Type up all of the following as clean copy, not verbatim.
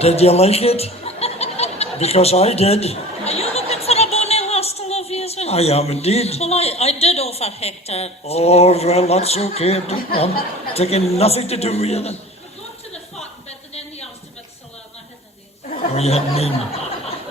Did you like it? Because I did. Are you looking for a bonny lass to love you as well? I am indeed. Well, I did offer Hector. Oh, well, that's okay. I'm taking nothing to do with you then. Go to the fat bit and then he asked about Silla and I had the nails. Oh, you had neen.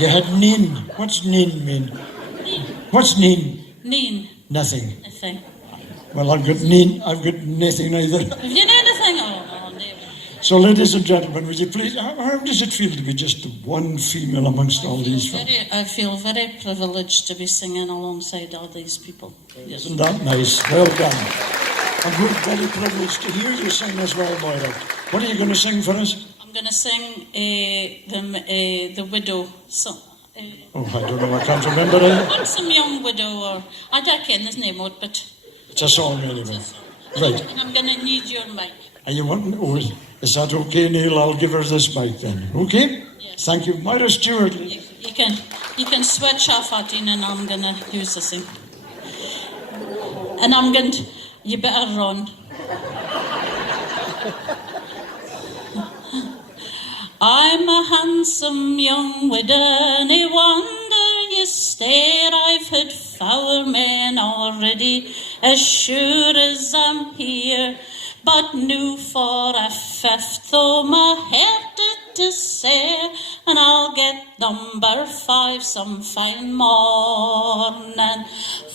You had neen. What's neen mean? Neen. What's neen? Neen. Nothing. Nothing. Well, I've got neen. I've got nothing either. Have you anything? Oh, no, David. So, ladies and gentlemen, would you please, how does it feel to be just one female amongst all these folk? I feel very privileged to be singing alongside all these people. Yes. Isn't that nice? Well done. And we're very privileged to hear you sing as well, Moira. What are you going to sing for us? I'm going to sing The Widow. So, Oh, I don't know, I can't remember it. Handsome Young Widow, or I don't ken his name out, but It's a song anyway. Right. and I'm going to need your mic. Are you wanting, oh, is that okay, Neil? I'll give her this mic then. Okay? Yes. Thank you. Moira Stewart. You can switch off at it and I'm going to use the same. And I'm going to, you better run. I'm a handsome young widow, nae wonder you stare. I've had foul men already, as sure as I'm here. But new for a fifth, though my heart it desire, and I'll get number 5 some fine morning.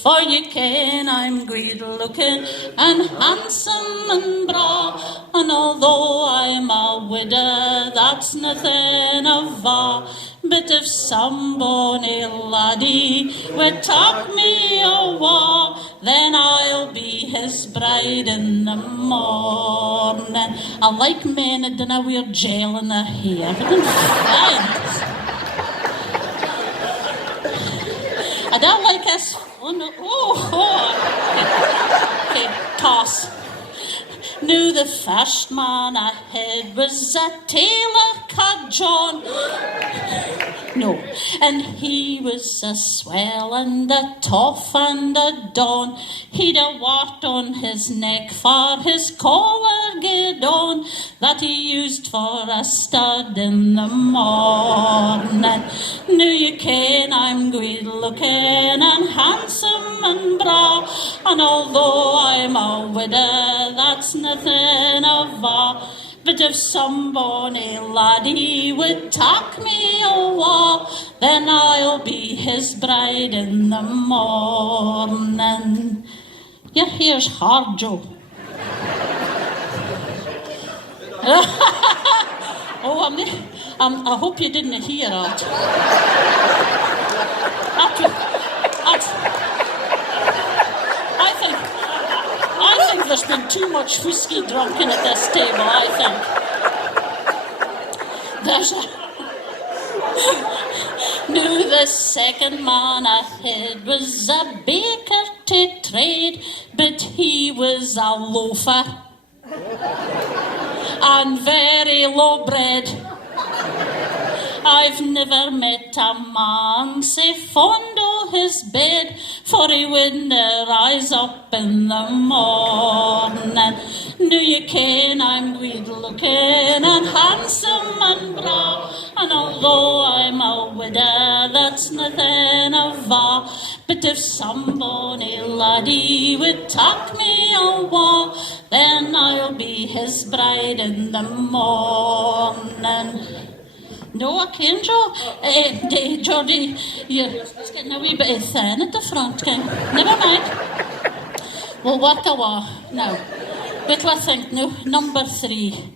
For you ken I'm good looking and handsome and braw, and although I'm a widow, that's nothing of a. But if some bonny laddie would talk me awa, then I'll be his bride in the morning. I like men that dinna wear gel in their hair. Everything fine. I don't like us. Oh no! Okay, toss. Knew the first man I had was a tailor called John. No, and he was a swell and a tough and a don. He'd a wart on his neck for his collar get on, that he used for a stud in the morning. Now you ken I'm good looking and handsome and braw, and although I'm a widow, that's nothing of a. But if some bonny laddie would tak me awa, then I'll be his bride in the morning. Your hair's hard, Joe. I hope you didn't hear that. I think there's been too much whiskey drunken at this table, I think. There's Now the second man I had was a baker to trade, but he was a loafer and very low bred. I've never met a man sae fond o' his bed, for he wouldn't rise up in the morning. Now you ken I'm good looking and handsome and braw, and although I'm a widow, that's nothing of a. But if some bonny laddie would tak me awa, then I'll be his bride in the morning. No, I can't, Joe. Geordie, you're getting a wee bit of thin at the front, Ken. Never mind. We'll work awa now. But I think now, number 3.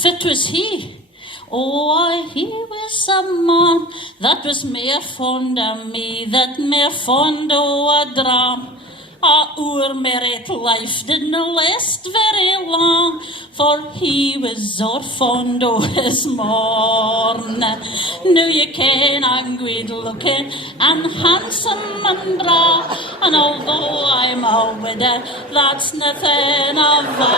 Fit was he. Oh, aye, he was a man that was mair fond of me, that mair fond o' a dram. Our married life didn't last very long, for he was o'er fond o' his morning. Now you ken I'm good looking and handsome and braw, and although I'm a widow, that's nothing of a.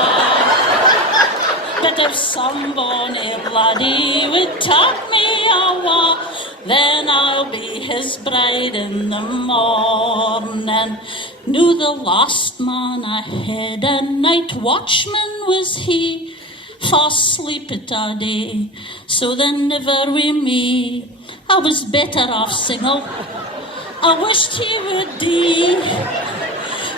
But if some bonny laddie would tak me awa, then I'll be his bride in the morning. Knew the last man I had, a night watchman was he, fast sleep it a day, so then never wi' me. I was better off single. I wished he would die,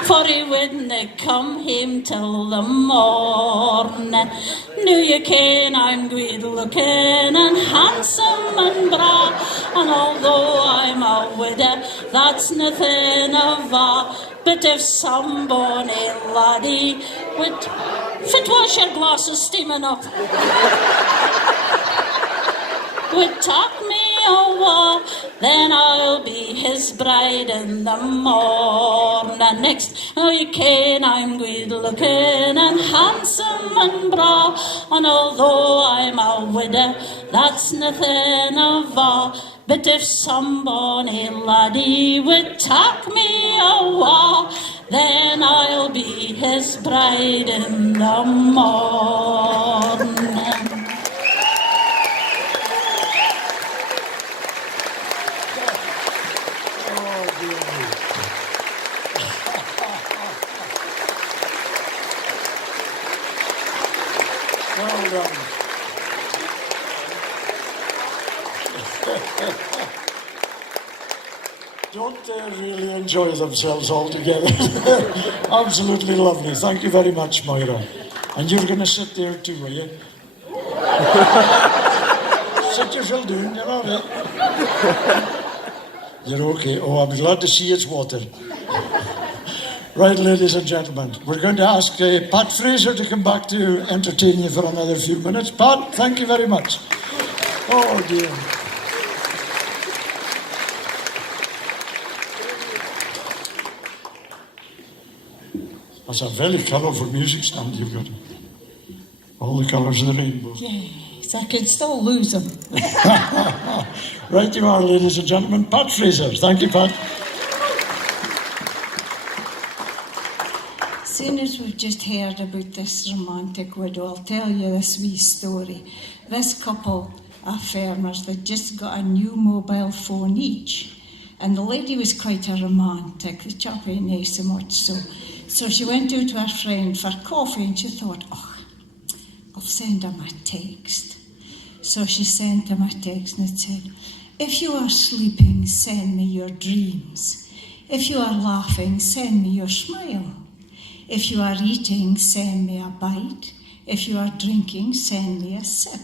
for he wouldn't come home till the morning. Now you ken I'm good looking and handsome and bra, and although I'm a widow, that's nothing of a. But if some bonny laddie would fit wash your glasses steaming up, would talk me a while, then I'll be his bride in the morning. Next, oh you ken I'm good looking and handsome and bra, and although I'm a widow, that's nothing of a. But if some bonny laddie would talk me a while, then I'll be his bride in the morning. Well done. Don't they really enjoy themselves all together? Absolutely lovely. Thank you very much, Moira. And you're going to sit there too, are you? Sit yourself down, you're all right. You're okay. Oh, I'm glad to see it's water. Right, ladies and gentlemen, we're going to ask Pat Fraser to come back to entertain you for another few minutes. Pat, thank you very much. Oh, dear. That's a very colourful music stand you've got. All the colours of the rainbow. Yes, I can still lose them. Right you are, ladies and gentlemen. Pat Fraser. Thank you, Pat. Soon as we've just heard about this romantic widow, I'll tell you this wee story. This couple of farmers, they'd just got a new mobile phone each. And the lady was quite a romantic, the chap ain't nice so much so. So she went out to her friend for coffee and she thought, oh, I'll send him a text. So she sent him a text and it said, if you are sleeping, send me your dreams. If you are laughing, send me your smile. If you are eating, send me a bite. If you are drinking, send me a sip.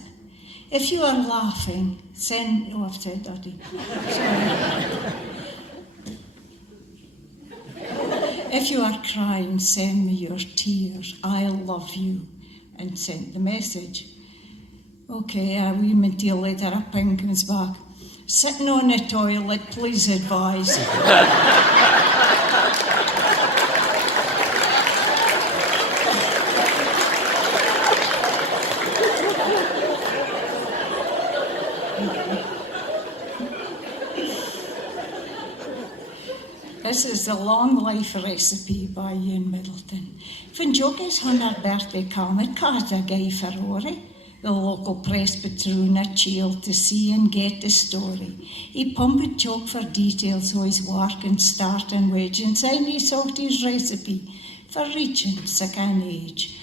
If you are laughing, send... Oh, I've said that. Sorry. If you are crying, send me your tears. I love you. And sent the message. Okay, a wee minute later, a ping comes back. Sitting on the toilet, please advise. This is the Long Life Recipe by Ian Middleton. Van Joggers on her birthday came, card a guy for Rory. The local presbyterian a child to see and get the story. He pumped Jock for details of his work and start and wage, and then he sought his recipe for reaching second age.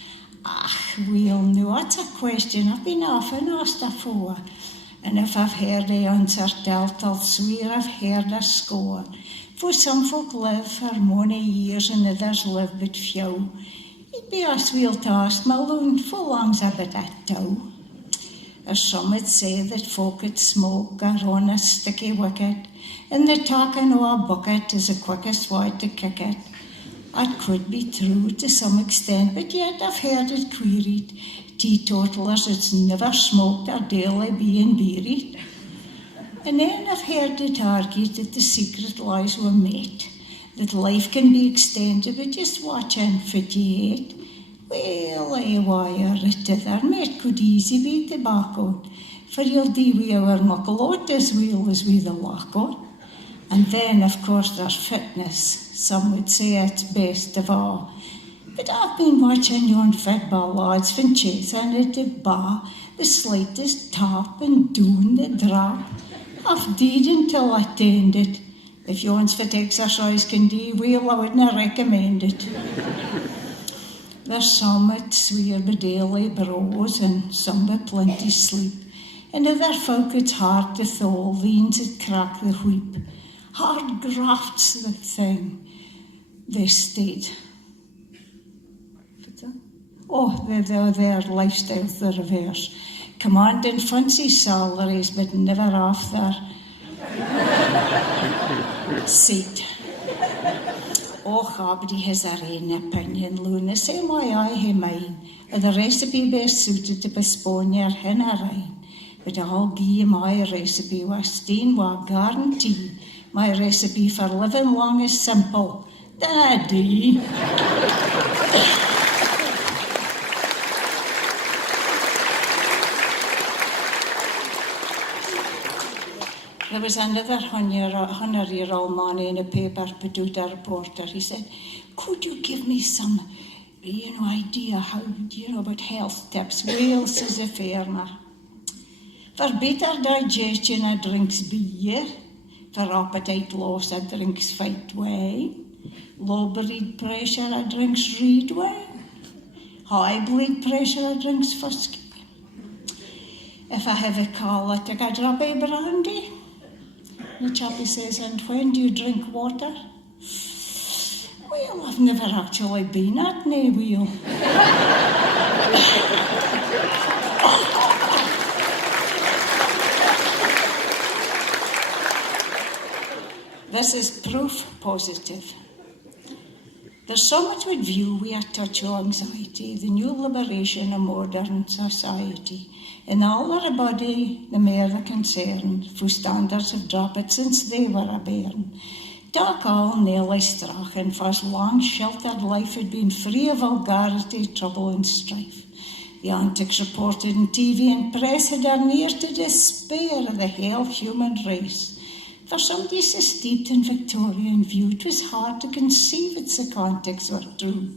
We all know that's a question I've been often asked afore. And if I've heard the answer dealt, I'll swear I've heard a score. For some folk live for mony years and others live but few. It'd be a sweel task, Malone, for long's a bit at toe. As some would say that folk that smoke are on a sticky wicket, and the talking of a bucket is the quickest way to kick it. It could be true to some extent, but yet I've heard it queried. Teetotalers that's never smoked are daily being buried. And then I've heard it argued that the secret lies with mate, that life can be extended but just watch and 58. Well, I wire it to their mate could easy be tobacco, for you'll do wi' our muckle out as well as with the lockout. And then, of course, there's fitness. Some would say it's best of all. But I've been watching yon fit ballads from chasing at the bar, the slightest tap and doing the drop. I've did until I tend it. If yon's fit exercise can do well, I wouldn't recommend it. There's some at swear by daily bros and some by plenty sleep. And other folk it's hard to thaw, veins it crack the whip. Hard grafts the thing, they stayed. Oh, their lifestyles the reverse. Commanding fancy salaries, but never off their seat. Oh, everybody has their own opinion, Luna. Same way I have mine. And the recipe best suited to postpone your hen rain. But I'll give you my recipe with steen with guarantee. My recipe for living long is simple. Daddy. There was another 100-year-old man in a paper put out a reporter. He said, could you give me some, idea how, about health tips? Wales is a farmer. For better digestion, I drinks beer. For appetite loss, I drinks white wine. Low blood pressure, I drinks red wine. High blood pressure, I drinks whiskey. If I have a colic, I drop a brandy. The chappie says, and when do you drink water? Well, I've never actually been at nae wheel. This is proof positive. There's so much with view we are touch on anxiety, the new liberation of modern society. In all our body, the more the concern, for standards have dropped since they were a bairn. Dark all nearly strach, and for as long sheltered life had been free of vulgarity, trouble and strife. The antics reported in TV and press had are near to despair of the hale human race. For somebody so steeped in Victorian view, it was hard to conceive its context were true.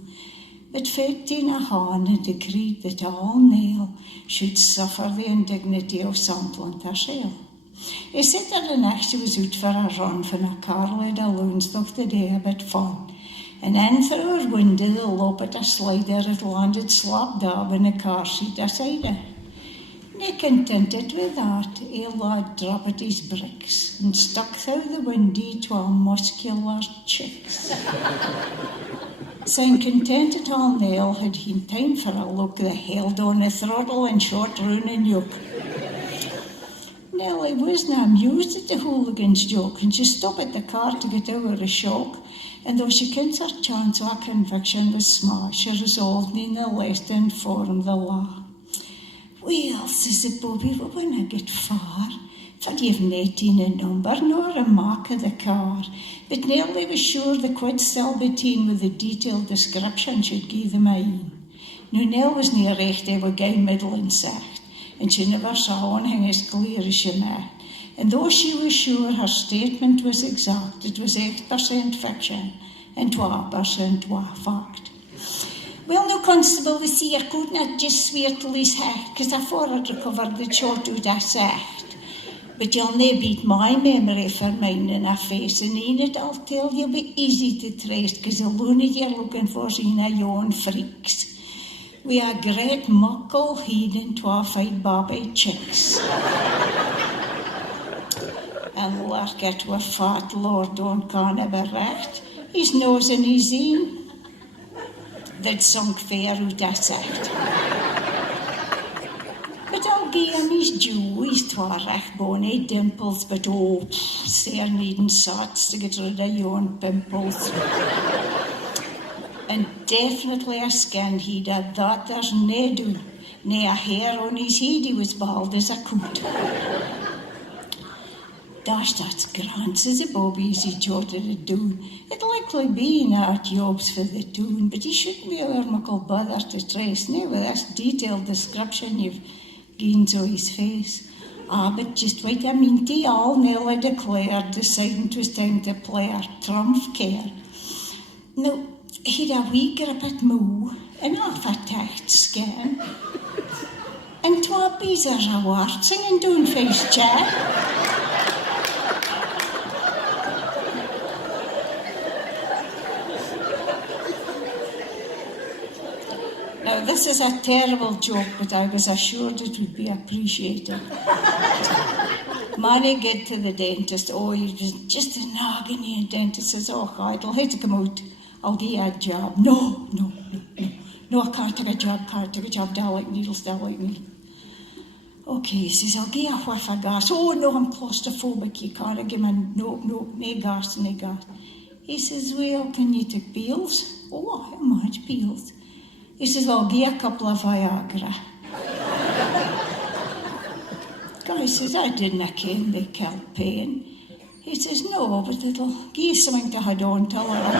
But fate in a hand had decreed that all male should suffer the indignity of sampling their shell. He said that the night she was out for a run from a car led alone stuck the day a bit fun. And in through her window the lope at a slider had landed slap dab in a car seat aside her. Nae contented with that, he lad dropped his bricks and stuck through the window to a muscular chicks. Saying contented all nail had him time for a look that held on the throttle and shot round and yoke. Nellie wasn't amused at the hooligan's joke and she stopped at the car to get over a shock. And though she kens her chance of a conviction was small, she resolved in the less to inform the law. Well, says the Bobby, we winna get far, for you've nae a number nor a mark of the car. But Nellie was sure the quid still between with the detailed description she'd give them in. Now Nell was near recht, they were gay middle and sacht, and she never saw anything as clear as she met. And though she was sure her statement was exact, it was 8% fiction and 12% fact. Well, no constable, we see I could not just swear till his head, because I thought I'd recovered the short out I said. But you'll nae beat my memory for mine in a face, and in it I'll tell you be easy to trace, because the loony you're looking for's in a yon freaks. We are great muckle heathen to our fight Bobby chicks. And look at what fat Lord don't can ever recht, his nose and his een. That sunk fair out that sacht. But I'll give him his due, he's twa recht bony dimples, but oh, sair needing sots to get rid of yon pimples. And definitely a skin he'd had that there's nae do, nae a hair on his head, he was bald as a coot. Dash, that's grand, says the Bobby as he jotted it down. It'd likely be in art jobs for the tune, but he shouldn't be over muckle bother to trace, now with this detailed description you've given to his face. Ah, but just wait a minute, all Nelly declared, deciding 'twas time to play her trump care. Now, he'd a wee grip at moo, and half a tacht skin, and twa beezers a wart singing down face chat. This is a terrible joke, but I was assured it would be appreciated. Manny get to the dentist. Oh, he was just an agony. And dentist says, oh, God, I'll have to come out. I'll give you a job. No. No, I can't take a job. Don't like needles. Okay, he says, I'll give you a whiff of gas. Oh, no, I'm claustrophobic. You can't give me no gas. He says, well, can you take pills? Oh, how much pills? He says, well, I'll give you a couple of Viagra. Guy says, I didn't ken they killed pain. He says, no, but it'll give you something to hold on to a little.